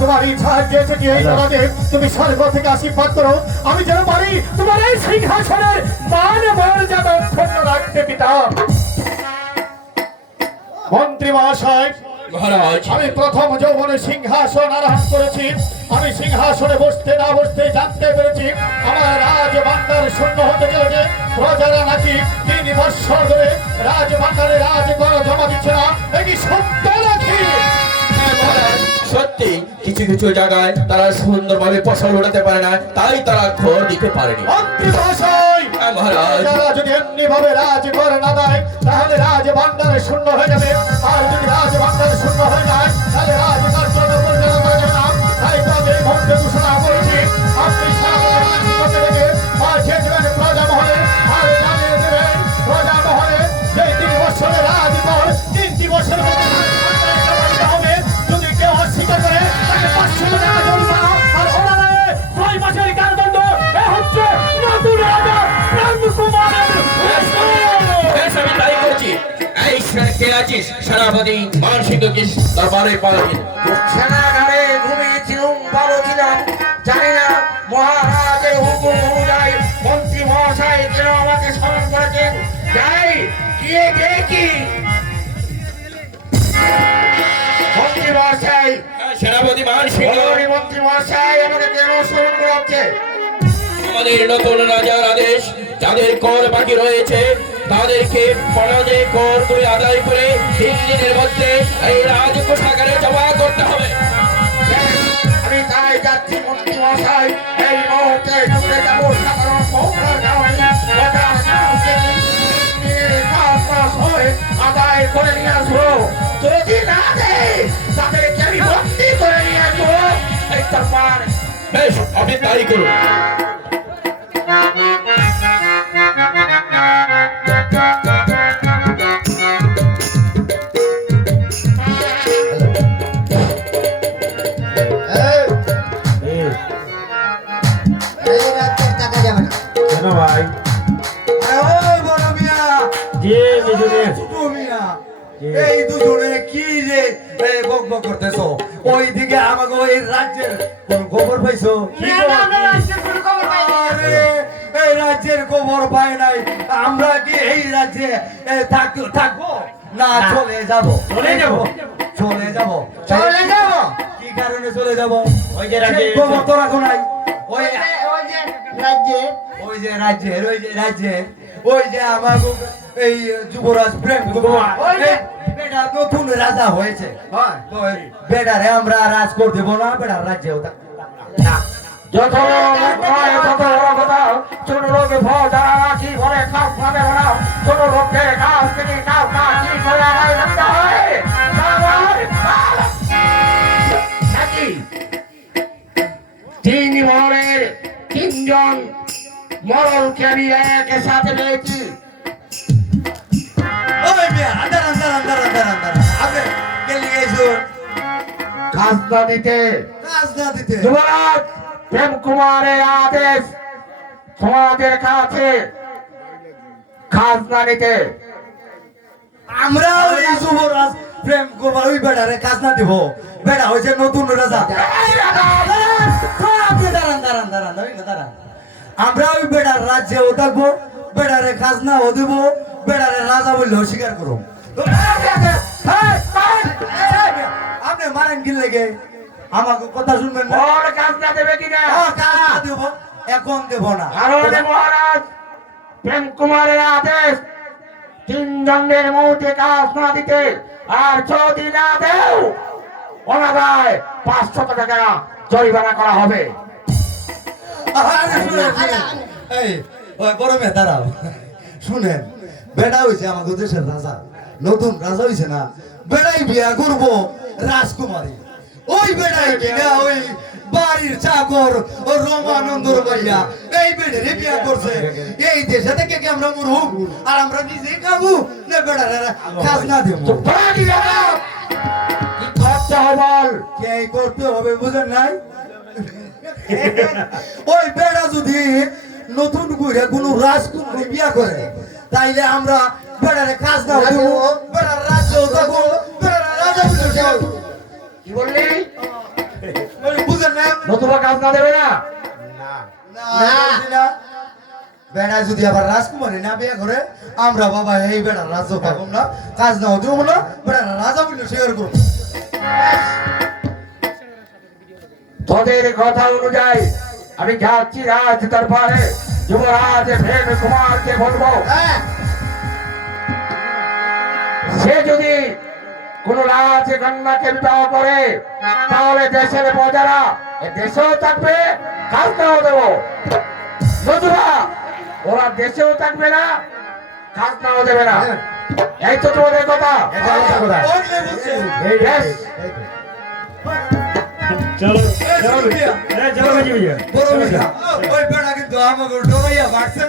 তোমার ইচ্ছা যেছে কি এই জগতে তুমি স্বর্গ থেকে আশীর্বাদ করো, আমি যেন পারি তোমার এই সিংহাসনের মান মর্যাদা অক্ষুণ্ণ রাখতে পিতা। মন্ত্রী মহাশয়, মহারাজ, আমি প্রথম যৌবনে সিংহাসন আরোহণ করেছি। আমি সিংহাসনে বসতে না বসতে জানতে পেরেছি আমার রাজ ভান্ডার শূন্য হতে চলেছে। প্রজারা নাকি 3 বৎসর ধরে রাজ ভান্ডারে রাজ কর জমা দিচ্ছে না, এই সত্য নাকি? সত্যি কিছু কিছু জায়গায় তারা সুন্দরভাবে ফসল উঠাতে পারে না, তাই তারা ঘর দিতে পারেনি। মন্ত্রী মহাশয়, মহারাজ, তারা যদি এমনি ভাবে রাজ কর না দেয় তাহলে রাজ ভান্ডারে শূন্য হয়ে যাবে। আর যদি রাজ ভান্ডারে শূন্য হয়ে যায় তাহলে রাজ কার্য পরিচালনা করা যাবে না। তাই তবে এই মুহূর্তে ঘোষণা করেছি, আপনি পাঠিয়ে দেবেন প্রজা মহলে, আর জানিয়ে দেবেন প্রজা মহলে যে 3 বছরের রাজ কর 3টি বছরের হবে। যদি কেউ অস্বীকার করে তাকে 500 টাকা জরিমানা আর ওনারায় 6 মাসের কারাদণ্ড। এ হচ্ছে নতুন রাজা রামকুমারের বেশ, আমি তাই করছি। এই কে আছিস? সেনাপতি মানসিংহকে দরবারে পাঠাবি। সেনাগারে ঘুমিয়েছিলাম, ভালো ছিলাম, জানি না মহারাজের হুকুম অনুযায়ী মন্ত্রী মহাশয় কেন আমাকে স্মরণ করেছেন। যাই গিয়ে দেখি মন্ত্রী মহাশয়, সেনাপতি মানসিংহ, মন্ত্রী মহাশয় আমাকে কেন স্মরণ করা হচ্ছে? আমাদের নতুন রাজার আদেশ, যাদের কর বাকি রয়েছে তাদেরকে সমাজে কর তুলে আদায় করে 3 দিনের মধ্যে এই রাজকোষাগারে জমা করতে হবে। আমি তাই যাচ্ছি মন্ত্রী মহাশয়, এই মুহূর্তে ঢুকে যাবো সাধারণ মৌখার গাঁয়ে, আদায় করে নিয়ে আসবো। যদি না দেয় তাদেরকে আমি ভর্তি করে নিয়ে আসবো এই দরবারে। বেশ, আপনি তাই করুন। কেন ভাই? এই দুজনে কি যে বক বক করতেছো? ওইদিকে আমাকে ওই রাজ্যের কোন খবর পাইছো? আরে এই রাজ্যের খবর পাই নাই। আমরা কি এই রাজ্যে থাকবো না চলে যাব? চলে যাব। চলে যাব। চলে যাব। কি কারণে চলে যাব? ওই যে রাজ্যে খবর তো রাখো নাই। ওই রাজ্যে ওই যে রাজ্যের ওই যে আমাকে এই যুবরাজ প্রেম কুমার বেটা নতুন রাজা হয়েছে। তো বেটারে আমরা রাজ করে দেবো না? বেটার রাজ্যে যত কথা ছোট লোকে ফল দ্বারা কি করে খাও খাবে বানাও, ছোট লোককে খাও তিনি খাও কি করে আড়াই রাখতে হয় নাকি? 3 মহলের 3 জন মরলকে আমি একের সাথে পেয়েছি। ওই মেয়ে আন্দার আপনি গেলি গেছো খাজনা দিতে কাজ না দিতে। যুবরাজ প্রেম কুমারের আদেশ সমাজের কাছে খাজনা নিতে। আমরা ওই যুবরাজ প্রেম কুমার ওই বেটারে কাজ না দিব। বেটা হয়েছে নতুন রাজা। আপনি দাঁড়ান। আমরা ওই বেটার রাজ্যেও থাকবো, বেটারে খাজনাও দিব, বেটারে রাজা বললেও স্বীকার করো। আপনি মারেন কি লেগে? আমাকে কথা শুনবেন না? ওর খাজনা দেবে কিনা? কাজ দেব, এখন দেব না। কারণ মহারাজ প্রেম কুমারের আদেশ 3 জনের মধ্যে খাজনা দিতে, আর যদি না দেও অনাদায় 500 টাকা জরিমানা করা হবে। এই ওই বড় মেয়ে দাঁড়াও, শুনেন, বেটা হয়েছে আমাদের দেশের রাজা, নতুন রাজা হয়েছে না? বেটাই বিয়া করবো রাজকুমারী। ওই বেটাই কিনা ওই বাড়ির চাকর ও রমানন্দর ভাইয়া এই বেটারে বিয়া করছে। এই দেশে থেকে কি আমরা মরুম আর আমরা নিজেই খাবো না? বেটারে কাজ না দেবো। কি খরচা হবে কে করতে হবে বুঝেন নাই? ওই বেটা যদি নতুন করে কোন রাজকুমারী বিয়া করে তাইলে আমরা বেটারে কাজ না দেবো, বেটার রাজ্য থাকবো, বেটার রাজা বলে শেয়ার করবো। কি বললি? বুঝেন না? নতুবা কাজ না দেবে না? না বেড়া যদি আবার রাজকুমারী না বিয়ে করে আমরা বাবা এই বেড়া রাজা পাবো না, কাজ না হতে না, বেড়া রাজা বলে শেয়ার করবো। তোদের কথা অনুযায়ী আমি যাচ্ছি রাজ দরবারে, যুবরাজ প্রেম কুমারকে বলবো হ্যাঁ সে যদি কোন রাজ কন্যাকে বিবাহ করে তাহলে দেশের প্রজারা এ দেশেও থাকবে, খাজনাও দেবো। নতুবা ওরা দেশেও থাকবে না, খাজনাও দেবে না। এই তো তোমাদের কথা। ওইলে বুঝছে। বেশ, চলো চলো চলো বাজি ভাইয়া বড় মিয়া, ওই বেড়া কিন্তু আমাকে ডরাইয়া বাড়ছে।